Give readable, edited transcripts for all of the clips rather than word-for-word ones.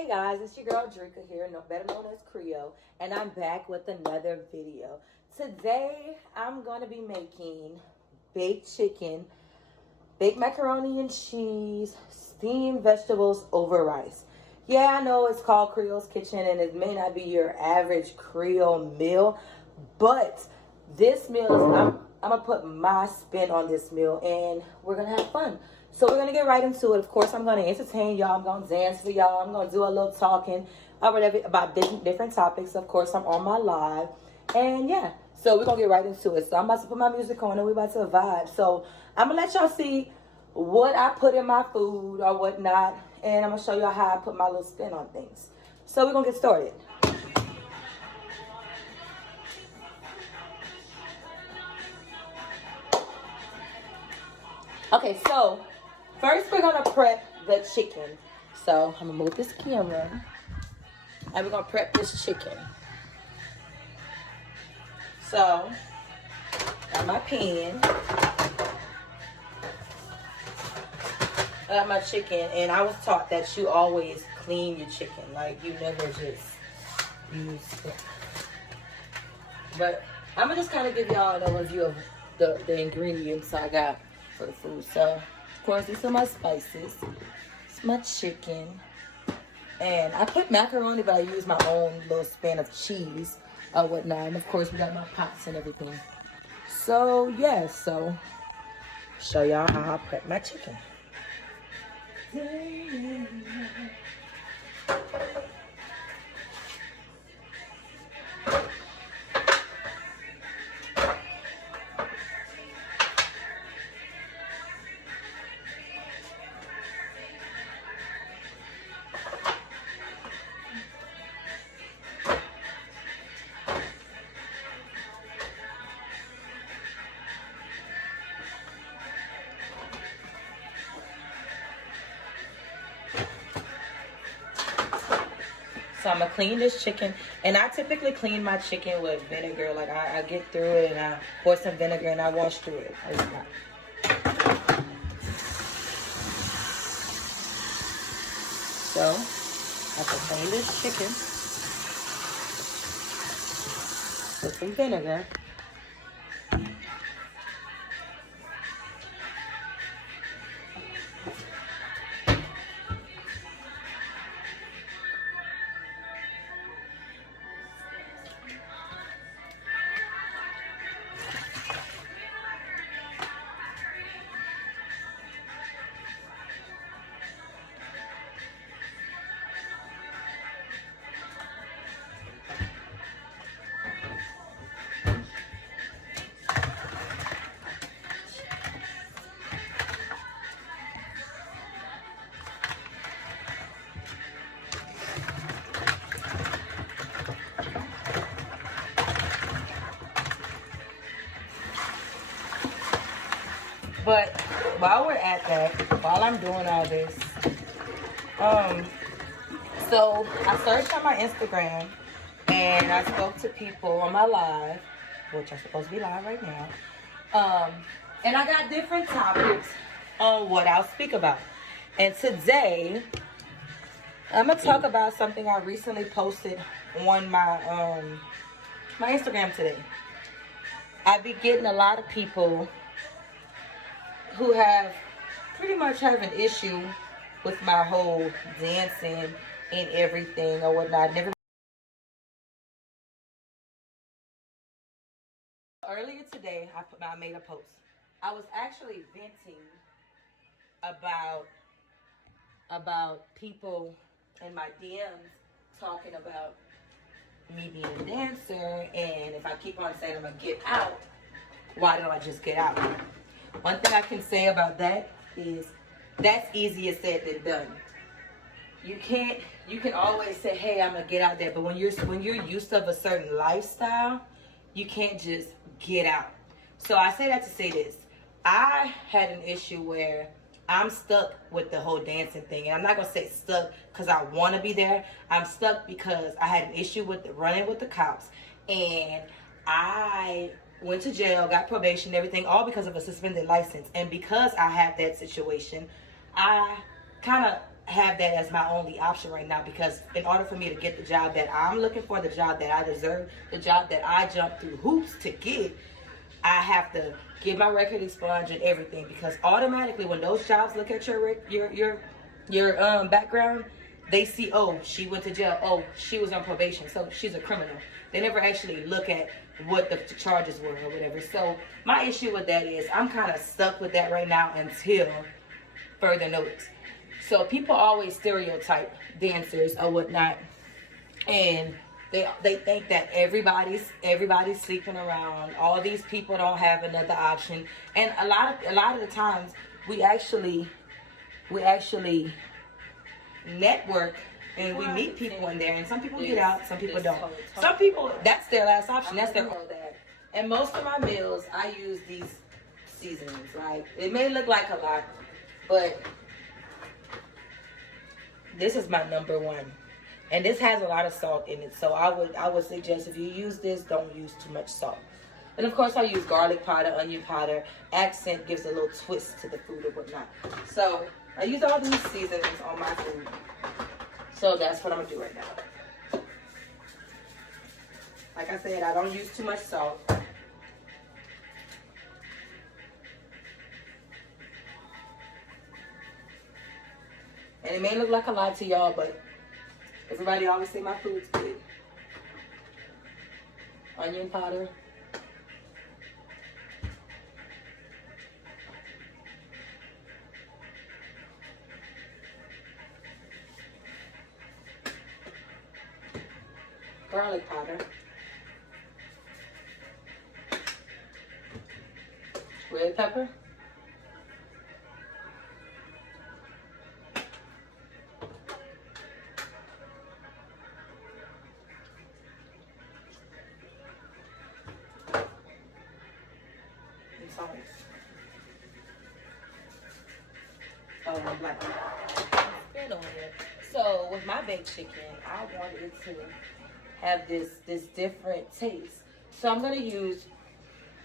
Hey guys, it's your girl Drika here, better known as Creole, and I'm back with another video. Today, I'm going to be making baked chicken, baked macaroni and cheese, steamed vegetables over rice. Yeah, I know it's called Creole's Kitchen, and it may not be your average Creole meal, but this meal is, I'm going to put my spin on this meal, and we're going to have fun. So we're going to get right into it. Of course, I'm going to entertain y'all. I'm going to dance for y'all. I'm going to do a little talking or whatever about different topics. Of course, I'm on my live. And yeah, so we're going to get right into it. So I'm about to put my music on and we're about to vibe. So I'm going to let y'all see what I put in my food or whatnot. And I'm going to show y'all how I put my little spin on things. So we're going to get started. Okay, so first we're gonna prep the chicken. So I'm gonna move this camera and we're gonna prep this chicken. So got my pan, I got my chicken, and I was taught that you always clean your chicken, like you never just use it. But I'm gonna just kind of give y'all an overview of the ingredients I got for the food. So of course, these are my spices. It's my chicken. And I put macaroni, but I use my own little spin of cheese or whatnot. And of course, we got my pots and everything. So, yeah. So, show y'all how I prep my chicken. So I'm gonna clean this chicken, and I typically clean my chicken with vinegar. Like I get through it and I pour some vinegar and I wash through it. So I can clean this chicken with some vinegar. But while we're at that, while I'm doing all this, so I searched on my Instagram and I spoke to people on my live, which I'm supposed to be live right now. And I got different topics on what I'll speak about. And today, I'm gonna talk about something I recently posted on my my Instagram today. I be getting a lot of people who have pretty much have an issue with my whole dancing and everything or whatnot. Earlier today, I made a post. I was actually venting about people in my DMs talking about me being a dancer, and if I keep on saying I'm gonna get out, why don't I just get out? One thing I can say about that is that's easier said than done. You can always say, hey, I'm gonna get out there, but when you're used to a certain lifestyle, you can't just get out. So I say that to say this. I had an issue where I'm stuck with the whole dancing thing. And I'm not going to say stuck because I want to be there. I'm stuck because I had an issue with running with the cops. And I went to jail, got probation, everything, all because of a suspended license. And because I had that situation, I kind of have that as my only option right now, because in order for me to get the job that I'm looking for, the job that I deserve, the job that I jumped through hoops to get, I have to get my record expunged and everything, because automatically when those jobs look at your background, they see, oh, she went to jail, oh, she was on probation, so she's a criminal. They never actually look at what the charges were or whatever. So my issue with that is I'm kind of stuck with that right now until further notice. So people always stereotype dancers or whatnot, and they think that everybody's sleeping around. All these people don't have another option, and a lot of the times we actually network and we meet people in there, and some people get out, some people don't. Some people, that's their last option. That's their whole that. And most of my meals, I use these seasonings. Like, it may look like a lot, but this is my number one. And this has a lot of salt in it, so I would suggest if you use this, don't use too much salt. And of course, I use garlic powder, onion powder. Accent gives a little twist to the food or whatnot. So I use all these seasonings on my food. So that's what I'm gonna do right now. Like I said, I don't use too much salt. And it may look like a lot to y'all, but everybody always say my food's good. Onion powder. Garlic powder. Red pepper. And salt. Black pepper. So with my baked chicken, I want it to have this different taste. So I'm gonna use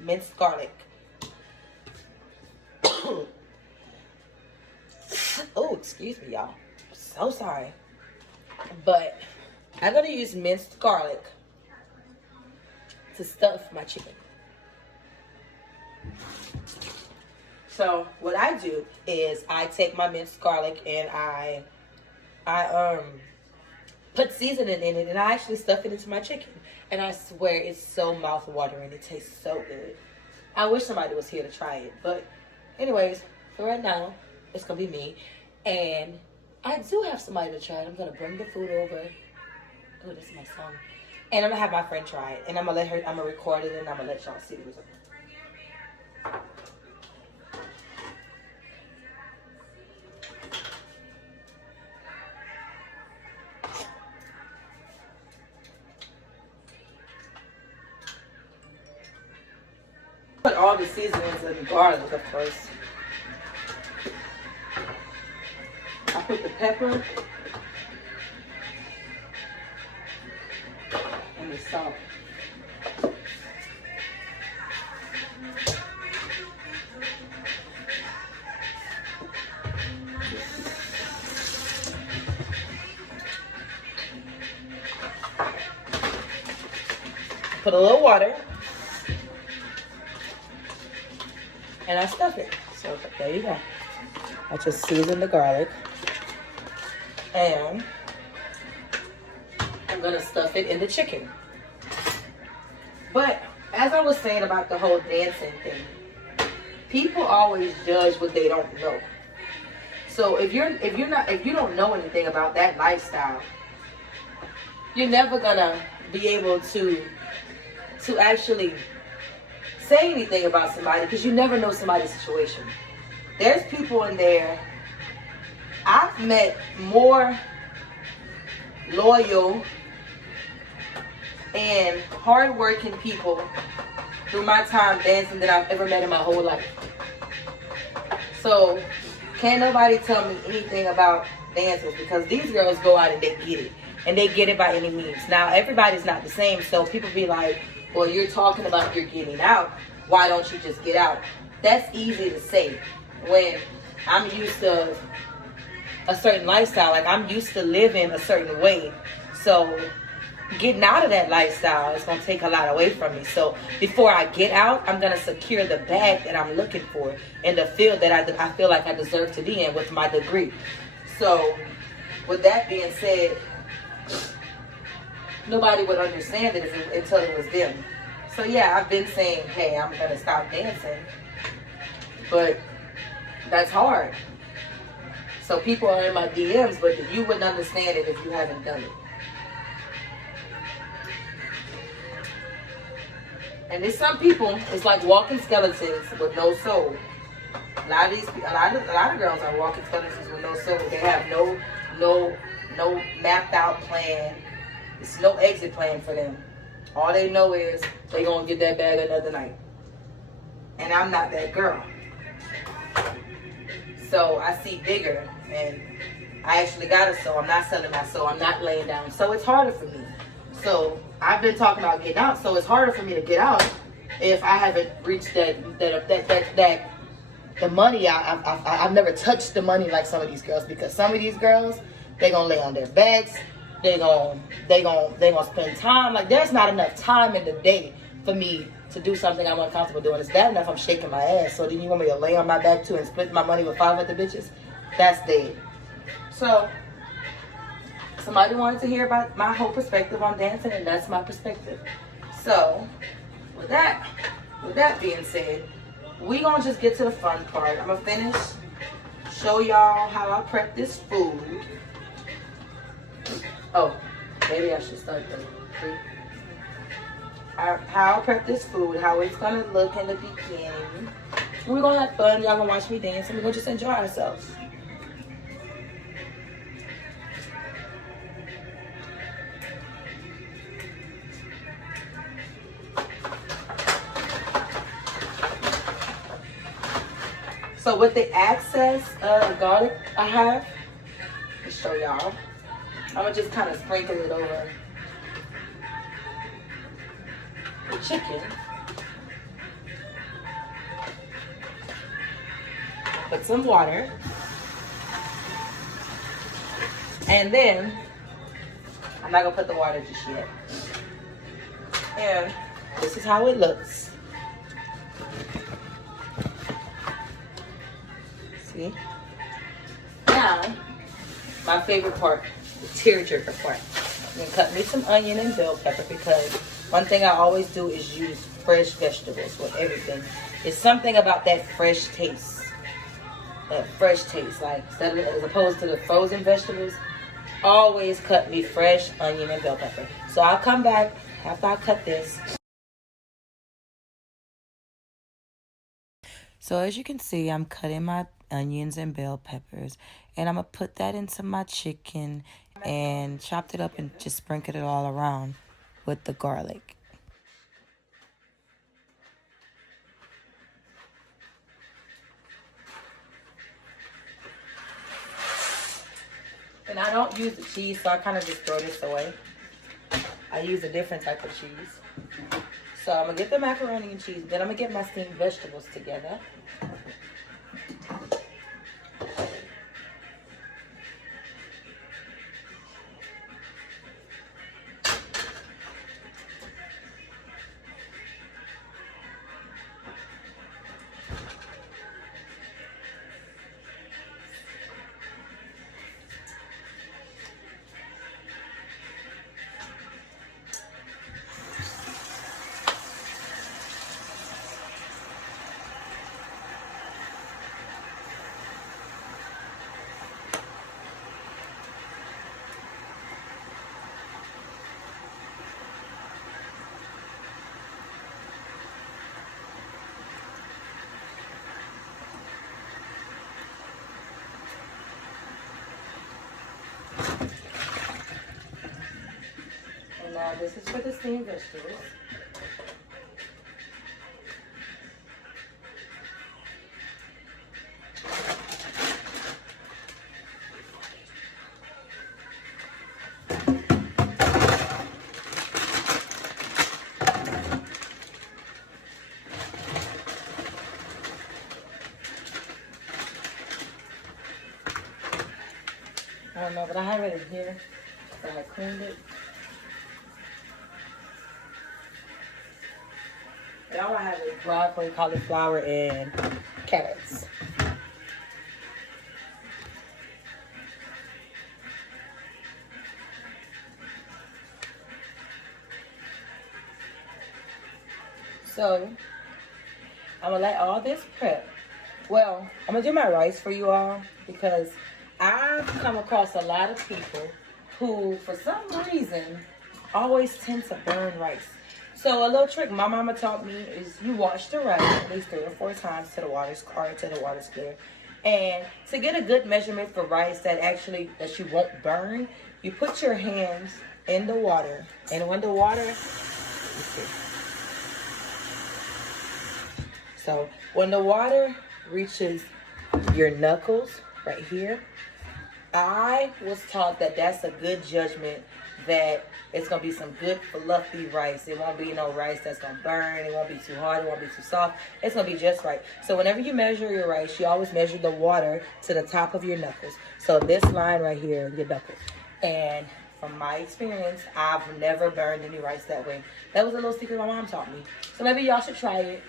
minced garlic. Oh, excuse me, y'all. So sorry. But I'm gonna use minced garlic to stuff my chicken. So what I do is I take my minced garlic and I put seasoning in it, and I actually stuff it into my chicken. And I swear it's so mouth-watering. It tastes so good. I wish somebody was here to try it. But anyways, for right now, it's going to be me. And I do have somebody to try it. I'm going to bring the food over. Oh, this is my son. And I'm going to have my friend try it. And I'm going to record it, and I'm going to let y'all see the result. Put all the seasonings and garlic, of course. I put the pepper and the salt. Put a little water. And I stuff it. So there you go. I just season the garlic. And I'm gonna stuff it in the chicken. But as I was saying about the whole dancing thing, people always judge what they don't know. So if you don't know anything about that lifestyle, you're never gonna be able to actually say anything about somebody, because you never know somebody's situation. There's people in there. I've met more loyal and hardworking people through my time dancing than I've ever met in my whole life. So can't nobody tell me anything about dancers, because these girls go out and they get it. And they get it by any means. Now, everybody's not the same, so people be like, well, you're talking about you're getting out. Why don't you just get out? That's easy to say when I'm used to a certain lifestyle. Like, I'm used to living a certain way. So getting out of that lifestyle is going to take a lot away from me. So before I get out, I'm going to secure the bag that I'm looking for in the field that I feel like I deserve to be in with my degree. So with that being said, nobody would understand it until it was them. So yeah, I've been saying, hey, I'm going to stop dancing. But that's hard. So people are in my DMs, but you wouldn't understand it if you haven't done it. And there's some people, it's like walking skeletons with no soul. A lot of girls are walking skeletons with no soul. They have no mapped out plan. It's no exit plan for them. All they know is they gonna get that bag another night. And I'm not that girl. So I see bigger, and I actually got a soul. I'm not selling my soul. I'm not laying down. So it's harder for me. So I've been talking about getting out. So it's harder for me to get out if I haven't reached that the money. I've never touched the money like some of these girls, because some of these girls, they gonna lay on their backs. They gonna spend time. Like, there's not enough time in the day for me to do something I'm uncomfortable doing. It's bad enough I'm shaking my ass. So then you want me to lay on my back too and split my money with 5 other bitches? That's dead. So somebody wanted to hear about my whole perspective on dancing, and that's my perspective. So with that being said, we gonna just get to the fun part. I'm gonna finish, show y'all how I prep this food. Oh, maybe I should start the how I prep this food, how it's gonna look in the beginning. We're gonna have fun. Y'all gonna watch me dance, and we're gonna just enjoy ourselves. So with the excess garlic I have, to show y'all, I'm gonna just kind of sprinkle it over the chicken. Put some water. And then, I'm not gonna put the water just yet. And this is how it looks. See? Now, my favorite part, the tearjerker part. I'm gonna cut me some onion and bell pepper, because one thing I always do is use fresh vegetables with everything. It's something about that fresh taste. That fresh taste, like as opposed to the frozen vegetables. Always cut me fresh onion and bell pepper. So I'll come back after I cut this. So as you can see, I'm cutting my onions and bell peppers, and I'm gonna put that into my chicken and chopped it up and just sprinkled it all around with the garlic. And I don't use the cheese, so I kind of just throw this away. I use a different type of cheese. So I'm gonna get the macaroni and cheese, then I'm gonna get my steamed vegetables together. Now this is for the steamed vegetables. But I have it in here. So I cleaned it. And all I have is broccoli, cauliflower, and carrots. So I'm gonna let all this prep. Well, I'm gonna do my rice for you all because I've come across a lot of people who, for some reason, always tend to burn rice. So a little trick my mama taught me is you wash the rice at least 3 or 4 times till the water's clear. And to get a good measurement for rice that you won't burn, you put your hands in the water. And when the water, let's see. So when the water reaches your knuckles right here, I was taught that that's a good judgment that it's going to be some good fluffy rice. It won't be no rice that's going to burn. It won't be too hard. It won't be too soft. It's going to be just right. So whenever you measure your rice, you always measure the water to the top of your knuckles. So this line right here, your knuckles. And from my experience, I've never burned any rice that way. That was a little secret my mom taught me. So maybe y'all should try it.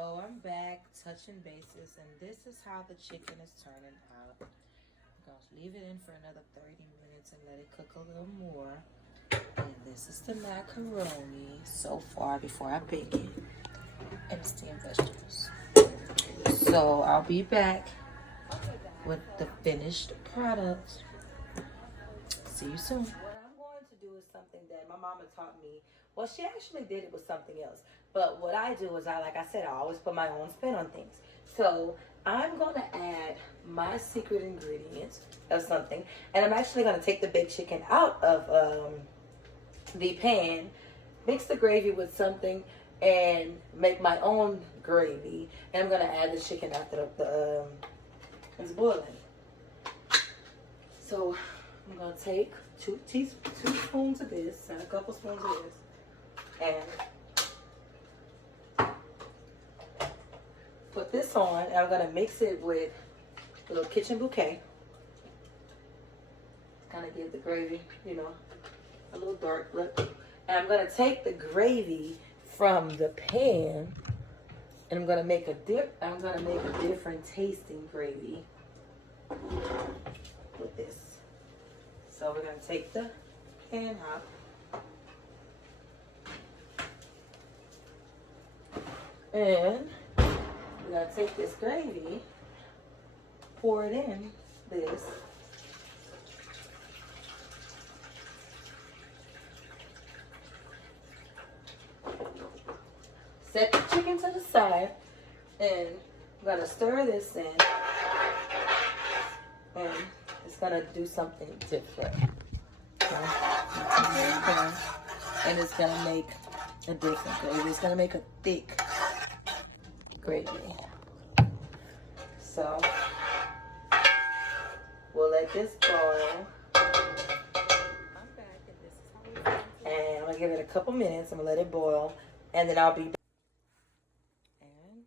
So I'm back touching bases, and this is how the chicken is turning out. I'm going to leave it in for another 30 minutes and let it cook a little more. And this is the macaroni so far before I bake it, and steamed vegetables. So I'll be back with the finished product. See you soon. What I'm going to do is something that my mama taught me. Well, she actually did it with something else. But what I do is like I said, I always put my own spin on things. So I'm going to add my secret ingredients of something. And I'm actually going to take the baked chicken out of the pan, mix the gravy with something, and make my own gravy. And I'm going to add the chicken after it's boiling. So I'm going to take 2 spoons of this and a couple spoons of this. And put this on, and I'm going to mix it with a little kitchen bouquet. Kind of give the gravy, you know, a little dark look. And I'm going to take the gravy from the pan, and I'm going to make a different tasting gravy with this. So we're going to take the pan out. And we're going to take this gravy, pour it in this. Set the chicken to the side, and I'm going to stir this in. And it's going to do something different. Okay. And it's going to make a different gravy. It's going to make a thick gravy. So we'll let this boil. I'm back, and this is how we and I'm gonna give it a couple minutes. I'm gonna let it boil, and then I'll be back. And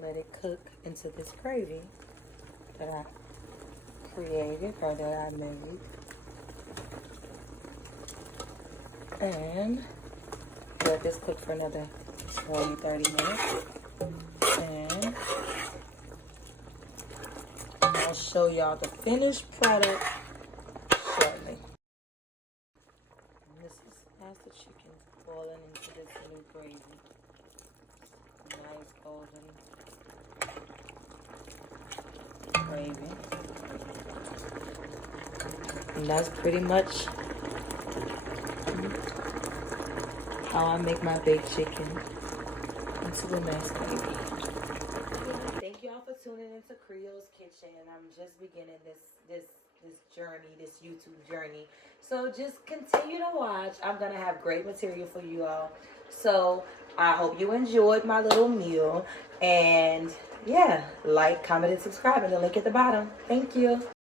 let it cook into this gravy that I created or that I made. And let this cook for another 20, 30 minutes. And I'll show y'all the finished product shortly. And this is as the chicken's boiling into this new gravy. Nice golden gravy. And that's pretty much how I make my baked chicken into a nice gravy. Thank you all for tuning into Creole's Kitchen. I'm just beginning this journey, this YouTube journey. So just continue to watch. I'm gonna have great material for you all. So I hope you enjoyed my little meal. And yeah, like, comment, and subscribe, and the link at the bottom. Thank you.